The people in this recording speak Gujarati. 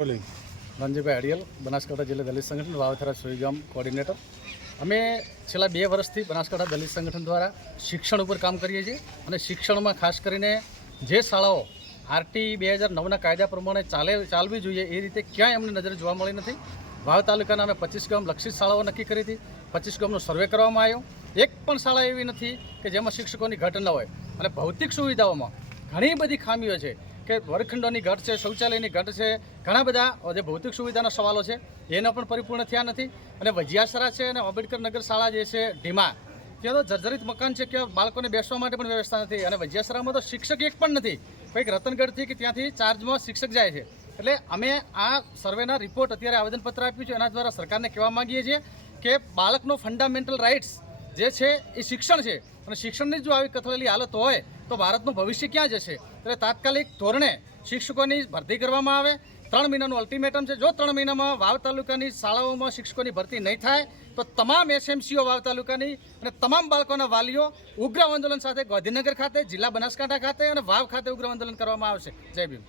રણજીભાઈ અડિયલ, બનાસકાંઠા જિલ્લા દલિત સંગઠન વાવથરા સોઈગામ કોર્ડિનેટર। અમે છેલ્લા 2 વર્ષથી બનાસકાંઠા દલિત સંગઠન દ્વારા શિક્ષણ ઉપર કામ કરીએ છીએ અને શિક્ષણમાં ખાસ કરીને જે શાળાઓ આરટી 2009ના કાયદા પ્રમાણે ચાલવી જોઈએ એ રીતે ક્યાંય અમને નજરે જોવા મળી નથી। વાવ તાલુકાના અમે 25 ગામ લક્ષિત શાળાઓ નક્કી કરી હતી। 25 ગામનો સર્વે કરવામાં આવ્યો। એક પણ શાળા એવી નથી કે જેમાં શિક્ષકોની ઘટ ન હોય અને ભૌતિક સુવિધાઓમાં ઘણી બધી ખામીઓ છે કે વર્ગખંડોની ઘટ છે, શૌચાલયની ઘટ છે, ઘણા બધા જે ભૌતિક સુવિધાના સવાલો છે એના પણ પરિપૂર્ણ થયા નથી। અને વજિયાસરા છે અને આંબેડકર નગર શાળા જે છે ઢીમા, ત્યાં તો જર્જરિત મકાન છે કે બાળકોને બેસવા માટે પણ વ્યવસ્થા નથી અને વજિયાસરામાં તો શિક્ષક એક પણ નથી। કંઈક રતનગઢથી કે ત્યાંથી ચાર્જમાં શિક્ષક જાય છે। એટલે અમે આ સર્વેના રિપોર્ટ અત્યારે આવેદનપત્ર આપ્યું છે, એના દ્વારા સરકારને કહેવા માગીએ છીએ કે બાળકનો ફંડામેન્ટલ રાઇટ્સ જે છે એ શિક્ષણ છે અને શિક્ષણની જો આવી કથળેલી હાલત હોય તો ભારતનું ભવિષ્ય ક્યાં જશે। એટલે તાત્કાલિક ધોરણે શિક્ષકોની ભરતી કરવામાં આવે। 3 મહિનાનું અલ્ટિમેટમ છે। જો 3 મહિનામાં વાવ તાલુકાની શાળાઓમાં શિક્ષકોની ભરતી નહીં થાય તો તમામ એસએમસીઓ વાવ તાલુકાની અને તમામ બાળકોના વાલીઓ ઉગ્ર આંદોલન સાથે ગાંધીનગર ખાતે, જિલ્લા બનાસકાંઠા ખાતે અને વાવ ખાતે ઉગ્ર આંદોલન કરવામાં આવશે। જય ભીમ।